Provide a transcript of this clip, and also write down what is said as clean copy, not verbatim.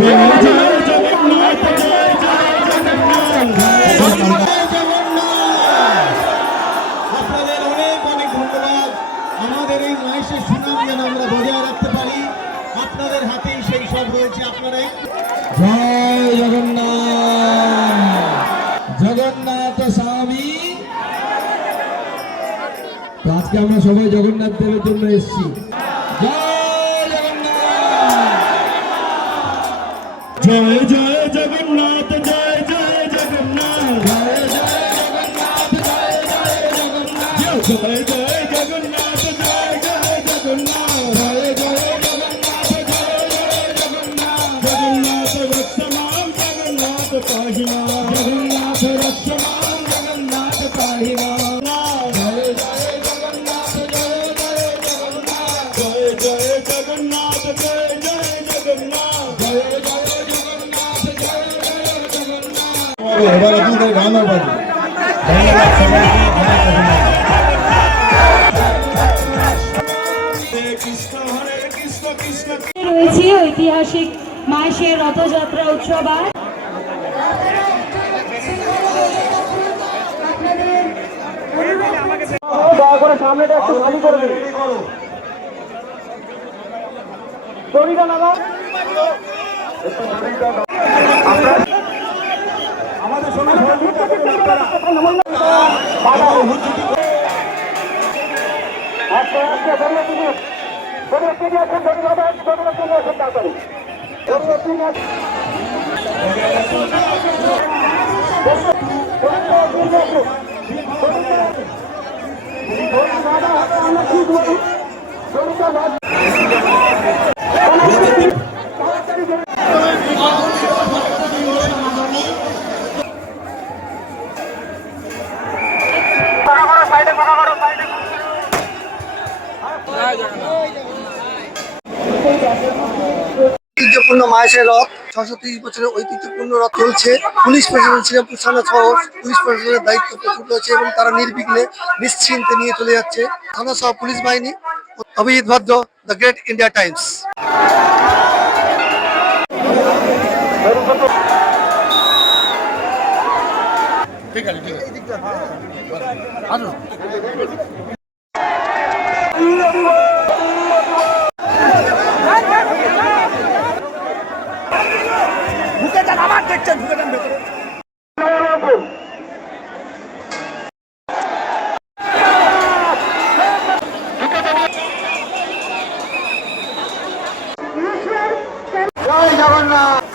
আপনাদের অনেক অনেক ধন্যবাদ। আমাদের এই মহেশের সুনাম যেন আমরা বজায় রাখতে পারি, আপনাদের হাতেই সেই সব রয়েছে। আপনারা জয় জগন্নাথ, জগন্নাথ স্বামী। আজকে আমরা সবাই জগন্নাথ দেবের জন্য এসেছি। জয় জগন্নাথ, জয় জয় জগন্নাথ, জয় জয় জগন্নাথ, জয় জয় জগন্নাথ, জয় জয় জগন্নাথ, জয় জয় জগন্নাথ, জয় জয় জগন্নাথ, জয় জয় জগন্নাথ, জয় জয় জগন্নাথ, জগন্নাথ রক্ষমাং জগন্নাথ পাহিমা, জগন্নাথ রক্ষমাং জগন্নাথ পাহিমা, জয় জয় জগন্নাথ, জয় জয় জগন্নাথ, জয় জয় জগন্নাথ, জয় জয় জগন্নাথ, জয় জয় জগন্নাথ, জয় জয় জগন্নাথ। এবার আপনাদের গান আর বাজে। ধন্যবাদ সবাইকে, রয়েছে ঐতিহাসিক মাহেশের রথযাত্রা উৎসব। দয়া করে সামনেটা একটু খালি করে দিন। দড়িটা নামা। আমাদের সঙ্গে ঐতিহ্যপূর্ণ মাহেশের রথ, ৬৩০ বছরের ঐতিহ্যপূর্ণ রথ চলছে। পুলিশ প্রশাসন শ্রীরামপুর থানা সহ পুলিশ প্রশাসনের দায়িত্ব প্রচুর রয়েছে এবং তারা নির্বিঘ্নে নিশ্চিন্তে নিয়ে চলে যাচ্ছে। থানা সহ পুলিশ বাহিনী। অভিজিৎ ভদ্র, দ্য গ্রেট ইন্ডিয়া টাইমস। ঠিক আছে, ঠিক আছে। আবার দেখছেন ভেতরে জয় জগন্নাথ।